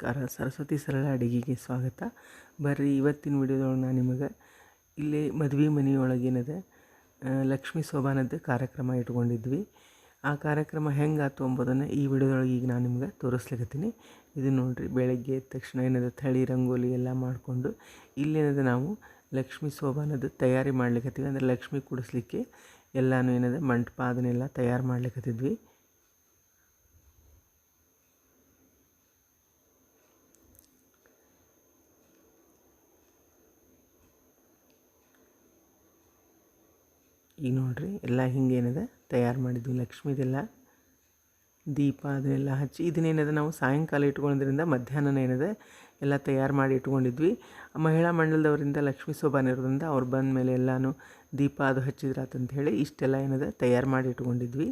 ನಮಸ್ಕಾರ. ಸರಸ್ವತಿ ಸರಳ ಅಡುಗೆಗೆ ಸ್ವಾಗತ. ಬರ್ರಿ, ಇವತ್ತಿನ ವಿಡಿಯೋದೊಳಗೆ ನಾನು ನಿಮಗೆ ಇಲ್ಲಿ ಮದುವೆ ಮನೆಯೊಳಗೇನದ ಲಕ್ಷ್ಮೀ ಸೋಬಾನದ ಕಾರ್ಯಕ್ರಮ ಇಟ್ಕೊಂಡಿದ್ವಿ. ಆ ಕಾರ್ಯಕ್ರಮ ಹೆಂಗಾತು ಅಂಬೋದನ್ನು ಈ ವಿಡಿಯೋದೊಳಗೆ ಈಗ ನಾನು ನಿಮ್ಗೆ ತೋರಿಸ್ಲಿಕ್ಕತ್ತೀನಿ ಇದು ನೋಡಿರಿ, ಬೆಳಗ್ಗೆ ಎದ್ದ ತಕ್ಷಣ ಏನದ ಥಳಿ, ರಂಗೋಲಿ ಎಲ್ಲ ಮಾಡಿಕೊಂಡು ಇಲ್ಲೇನದ ನಾವು ಲಕ್ಷ್ಮೀ ಸೋಭಾನದ ತಯಾರಿ ಮಾಡ್ಲಿಕ್ಕತ್ತೀವಿ ಅಂದರೆ ಲಕ್ಷ್ಮಿ ಕುಡಿಸ್ಲಿಕ್ಕೆ ಎಲ್ಲನೂ ಏನದ, ಮಂಟಪ ಅದನ್ನೆಲ್ಲ ತಯಾರು ಮಾಡ್ಲಿಕತ್ತಿದ್ವಿ. ಈಗ ನೋಡಿರಿ, ಎಲ್ಲ ಹಿಂಗೇನಿದೆ ತಯಾರು ಮಾಡಿದ್ವಿ. ಲಕ್ಷ್ಮೀದೆಲ್ಲ ದೀಪ ಅದನ್ನೆಲ್ಲ ಹಚ್ಚಿ ಇದನ್ನೇನಿದೆ ನಾವು ಸಾಯಂಕಾಲ ಇಟ್ಕೊಳೋದ್ರಿಂದ ಮಧ್ಯಾಹ್ನ ಏನಿದೆ, ಎಲ್ಲ ತಯಾರು ಮಾಡಿ ಇಟ್ಕೊಂಡಿದ್ವಿ. ಮಹಿಳಾ ಮಂಡಲದವರಿಂದ ಲಕ್ಷ್ಮೀ ಸೋಬಾನ ಇರೋದ್ರಿಂದ ಅವ್ರು ಬಂದ ಮೇಲೆ ಎಲ್ಲನೂ ದೀಪ ಅದು ಹಚ್ಚಿದ್ರಾತಂತ ಹೇಳಿ ಇಷ್ಟೆಲ್ಲ ಏನಿದೆ ತಯಾರು ಮಾಡಿ ಇಟ್ಕೊಂಡಿದ್ವಿ.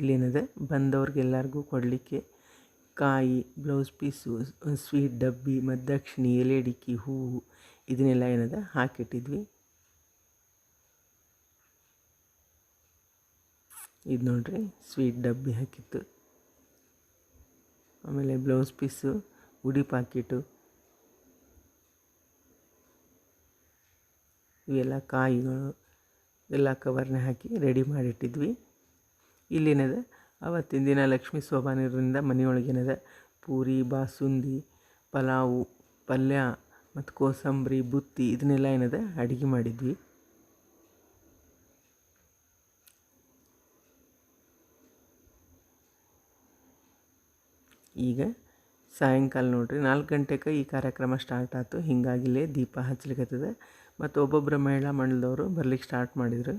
ಇಲ್ಲೇನದ ಬಂದವ್ರಿಗೆಲ್ಲರಿಗೂ ಕೊಡಲಿಕ್ಕೆ ಕಾಯಿ, ಬ್ಲೌಸ್ ಪೀಸು, ಸ್ವೀಟ್ ಡಬ್ಬಿ ಮದ್ದಕ್ಷಿಣಿ ದಕ್ಷಿಣಿ ಎಲೆ ಅಡಿಕೆ ಹೂವು ಇದನ್ನೆಲ್ಲ ಏನಿದೆ ಹಾಕಿಟ್ಟಿದ್ವಿ. ಇದು ನೋಡ್ರಿ ಸ್ವೀಟ್ ಡಬ್ಬಿ ಹಾಕಿತ್ತು. ಆಮೇಲೆ ಬ್ಲೌಸ್ ಪೀಸು, ಉಡಿ ಪಾಕಿಟು, ಇವೆಲ್ಲ ಕಾಯಿಗಳು, ಎಲ್ಲ ಕವರ್ನ ಹಾಕಿ ರೆಡಿ ಮಾಡಿಟ್ಟಿದ್ವಿ. ಇಲ್ಲೇನದ. ಅವತ್ತಿನ ದಿನ ಲಕ್ಷ್ಮೀ ಸೋಬಾನಿರಿಂದ ಮನೆಯೊಳಗೇನದ. ಪೂರಿ, ಬಾಸುಂದಿ, ಪಲಾವು, ಪಲ್ಯ ಮತ್ತು ಕೋಸಂಬರಿ, ಬುತ್ತಿ ಇದನ್ನೆಲ್ಲ ಏನದ? ಅಡುಗೆ ಮಾಡಿದ್ವಿ. ಈಗ ಸಾಯಂಕಾಲ ನೋಡ್ರಿ. ನಾಲ್ಕು ಗಂಟೆಗೆ ಈ ಕಾರ್ಯಕ್ರಮ ಸ್ಟಾರ್ಟ್ ಆಯಿತು ಹಿಂಗಾಗಿಲ್ಲೇ ದೀಪ ಹಚ್ಲಿಕ್ಕತ್ತದ ಮತ್ತು ಒಬ್ಬೊಬ್ಬರ ಮಹಿಳಾ ಮಂಡಲದವರು ಬರ್ಲಿಕ್ಕೆ ಸ್ಟಾರ್ಟ್ ಮಾಡಿದ್ರು.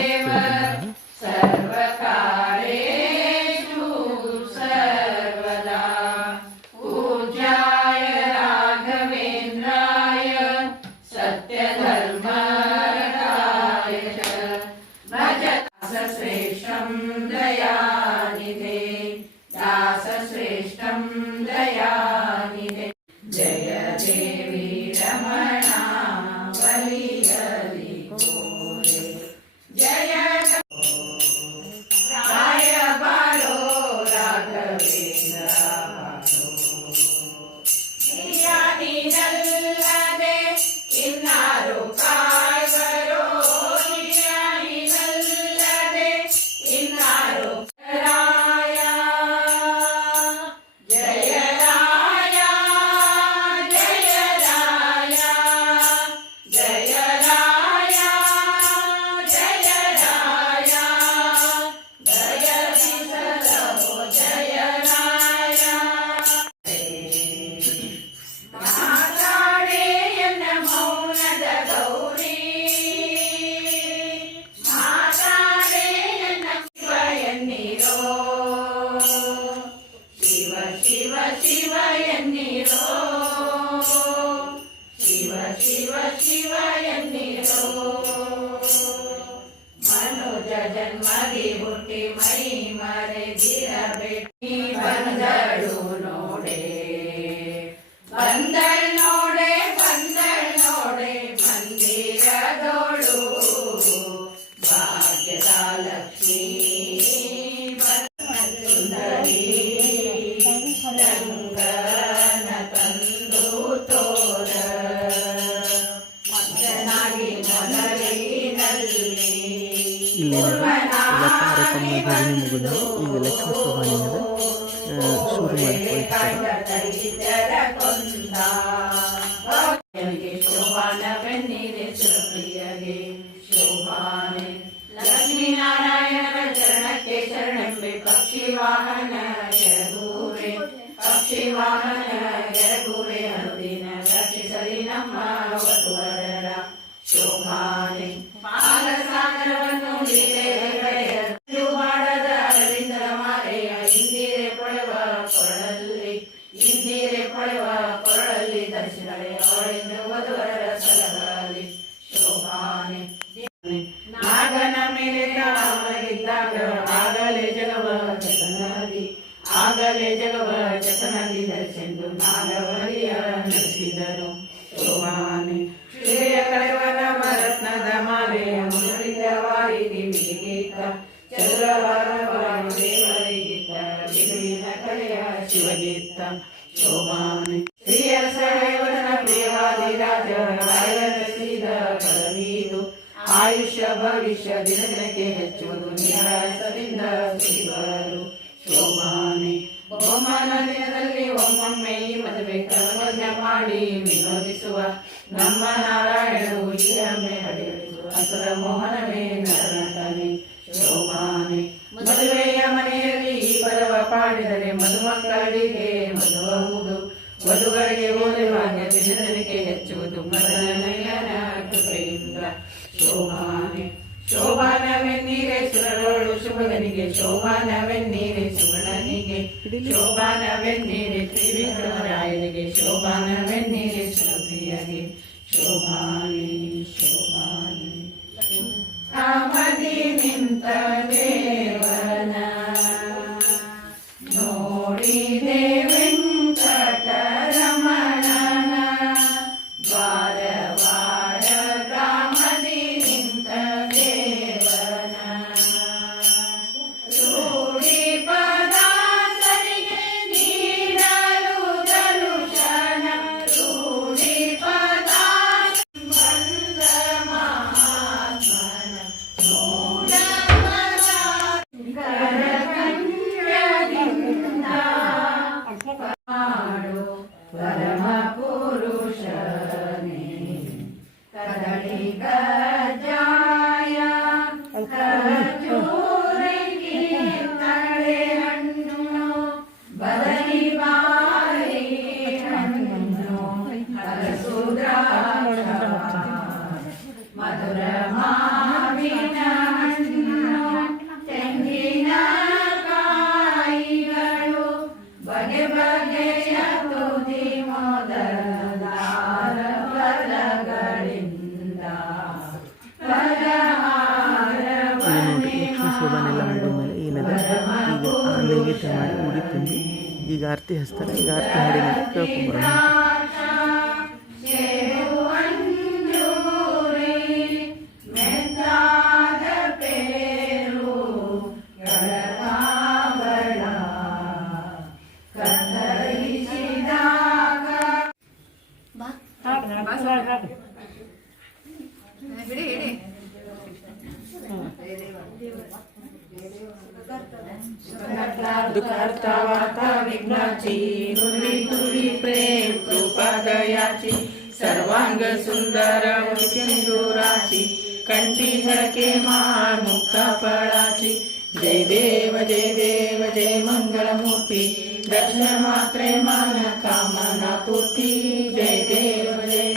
ಈಗ उठ मई मर गिर ಇಲ್ಲೇನದ ಎಲ್ಲ ಕಾರ್ಯಕ್ರಮ ಭಜನೆ ಮುಗಿದ ಈಗ ಲಕ್ಷ್ಮೀ ಸೋಬಾನೇನದ ಶುರು ಮಾಡ್ಕೊಳ್ತಾರೆ ಲಕ್ಷ್ಮೀನಾರಾಯಣರ ಚರಣಕ್ಕೆ ಶರಣೆಂಬೆ ಪಕ್ಷಿ ವಾಹನ ಜರಗೂವೆ ಪಕ್ಷಿ ವಾಹನ ಜರಗೂವೆ ಅನುದಿನ ರಕ್ಷಿಸಲಿ ನಮ್ಮ ವಧುವರರ ಶೋಭಾನೆ ನಾಗವರಿಯ ನಡೆಸಿದರು ಶೋಭಾನೆ ಶ್ರೇಯ ಮರತ್ನದ ಮಾಲೆಯ ಮುರಿದವಾರಿಗೆ ಬಿಗಿತ ಚಂದ್ರವಾರವಾರು ಆಯುಷ್ಯ, ಭವಿಷ್ಯ ದಿನ ದಿನಕ್ಕೆ ಹೆಚ್ಚುವುದು ನಿರಾಸದಿಂದ ಶಿವರು ಶೋಭಾನೆ ಬಹುಮಾನ ದಿನದಲ್ಲಿ ಒಮ್ಮೊಮ್ಮೆ ಈ ಮದುವೆ ಕರ್ಮಜ ಮಾಡಿ ವಿನೋದಿಸುವ ನಮ್ಮ ನಾರಾಯಣವು ಈರಮ್ಮೆ ಹಡೆಯುವ ಅಸರ ಮೋಹನವೇ ನರನಟನೆ ಶೋಭಾನೆ. ಮದುವೆಯ ಮನೆಯಲ್ಲಿ ಈ ಪದವ ಪಾಡಿದರೆ ಮದುಮಕ್ಕಳಿಗೆ ಮದುವುದು ವಧುಗಳಿಗೆ ಓದುವಾಗ ದಿನದಿನಕ್ಕೆ ಹೆಚ್ಚುವುದು ಮದನಯನ ಕೃಪೆಯಿಂದ. ಶೋಭಾನೆ ಶೋಭಾನವೆನ್ನೀರೆ ಸುರರೋಳು ಶುಭಗನಿಗೆ ಶೋಭಾನವೆನ್ನೀರೆ ಸುಗುಣನಿಗೆ ಶೋಭಾನವೆನ್ನೀರೆ ತ್ರಿವಿಕ್ರಮರಾಯನಿಗೆ ಶೋಭಾನವೆನ್ನೀರೆ ಸುರಪ್ರಿಯಗೆ ಶೋಭಾನೆ ಶೋಭಾನೆ ಕಾಮದಿ ನಿಂತ ಕದಳಿ ಏನದ? ಈಗ ಆ ನೈವೇದ್ಯ ಮಾಡಿ ಉಡಿ ತುಂಬಿ ಈಗ ಆರತಿ ಹಚ್ತಾರೆ. ಈಗ ಆರತಿ ಹಾಡಿನ ಕೇಳ್ಕೊಂಬರೋಣ ಮೆತ್ತಾದ सुंदर सिंदुराची कंठी झळके माळ मुक्ता जय देव जय देव जय मंगलमूर्ती दर्शन मात्रे मान कामना पूर्ती जय देव जय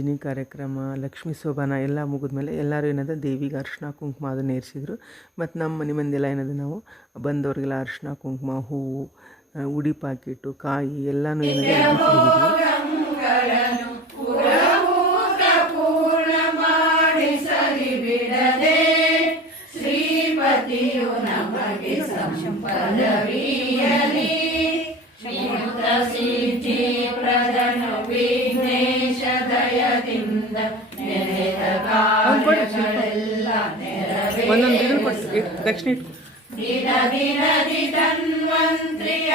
ಭಜನಿ ಕಾರ್ಯಕ್ರಮ, ಲಕ್ಷ್ಮೀ ಶೋಭಾನ ಎಲ್ಲ ಮುಗಿದ್ಮೇಲೆ ಎಲ್ಲರೂ ಏನದ ದೇವಿಗೆ ಅರ್ಶಿನ ಕುಂಕುಮ ಅದನ್ನು ಏರಿಸಿದ್ರು ಮತ್ತು ನಮ್ಮ ಮನೆ ಮಂದಿಯೆಲ್ಲ ಏನದ ನಾವು ಬಂದವ್ರಿಗೆಲ್ಲ ಅರ್ಶಿನ ಕುಂಕುಮ, ಹೂವು ಉಡಿ ಪಾಕಿಟ್ಟು, ಕಾಯಿ ಎಲ್ಲನೂ ಏನದ ಪೂರ್ಣ ಮಾಡಿ ದಯದಿಂದ ನೆನೆದ ಕಾರ್ಯಗಳೆಲ್ಲ ದಕ್ಷಿಣ ದಿನ ದಿನದಿ ಧನ್ವಂತ್ರಿಯ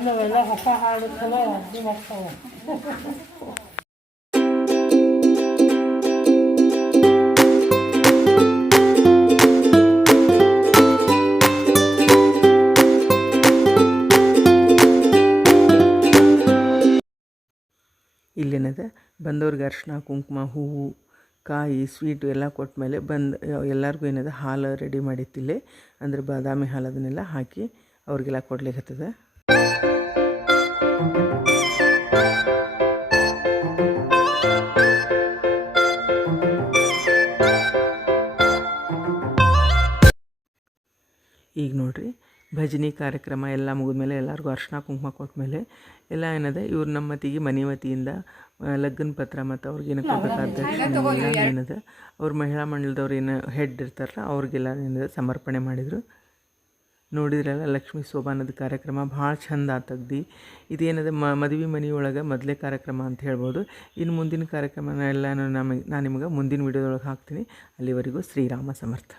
ಹಲ್ಲವೆಲ್ಲ ಹೊಸ ಹಾಡು ಚಲೋ ಅರ್ಜಿ ಮಾಡ್ತಾವೆ ಇಲ್ಲೇನದ, ಬಂದವ್ರಿಗೆ ಅರ್ಶಿನ ಕುಂಕುಮ, ಹೂವು, ಕಾಯಿ, ಸ್ವೀಟು ಎಲ್ಲ ಕೊಟ್ಟ ಮೇಲೆ ಬಂದು, ಎಲ್ಲರಿಗೂ ಏನದ, ಹಾಲು ರೆಡಿ ಮಾಡಿತ್ತಿಲ್ಲೇ ಅಂದರೆ ಬಾದಾಮಿ ಹಾಲು ಅದನ್ನೆಲ್ಲ ಹಾಕಿ ಅವ್ರಿಗೆಲ್ಲ ಕೊಡ್ಲಿಕ್ಕತ್ತದ ಈಗ ನೋಡಿರಿ ಭಜನಿ ಕಾರ್ಯಕ್ರಮ ಎಲ್ಲ ಮುಗಿದ್ಮೇಲೆ ಎಲ್ಲರಿಗೂ ಅರ್ಶಿನ ಕುಂಕುಮ ಕೊಟ್ಟಮೇಲೆ ಎಲ್ಲ ಏನದ ಇವ್ರು ನಮ್ಮ ಮತಿಗೆ ಮನೆ ವತಿಯಿಂದ ಲಗ್ನ ಪತ್ರ ಮತ್ತು ಅವ್ರಿಗೇನು ಕೊಡ್ಬೇಕಾದ ಏನದ ಅವ್ರ ಮಹಿಳಾ ಮಂಡಲದವ್ರು ಏನು ಹೆಡ್ ಇರ್ತಾರಲ್ಲ ಅವ್ರಿಗೆಲ್ಲ ಏನದ ಸಮರ್ಪಣೆ ಮಾಡಿದರು. ನೋಡಿದ್ರಲ್ಲ ಲಕ್ಷ್ಮೀ ಶೋಭಾನದ ಕಾರ್ಯಕ್ರಮ ಭಾಳ ಚಂದ ಆತಗ್ದಿ. ಇದೇನದ ಮ ಮದುವೆ ಮನೆಯೊಳಗೆ ಮೊದಲೇ ಕಾರ್ಯಕ್ರಮ ಅಂತ ಹೇಳ್ಬೋದು. ಇನ್ನು ಮುಂದಿನ ಕಾರ್ಯಕ್ರಮನ ಎಲ್ಲ ನಮಗೆ ನಾನು ನಿಮಗೆ ಮುಂದಿನ ವಿಡಿಯೋದೊಳಗೆ ಹಾಕ್ತೀನಿ. ಅಲ್ಲಿವರೆಗೂ ಶ್ರೀರಾಮ ಸಮರ್ಥ.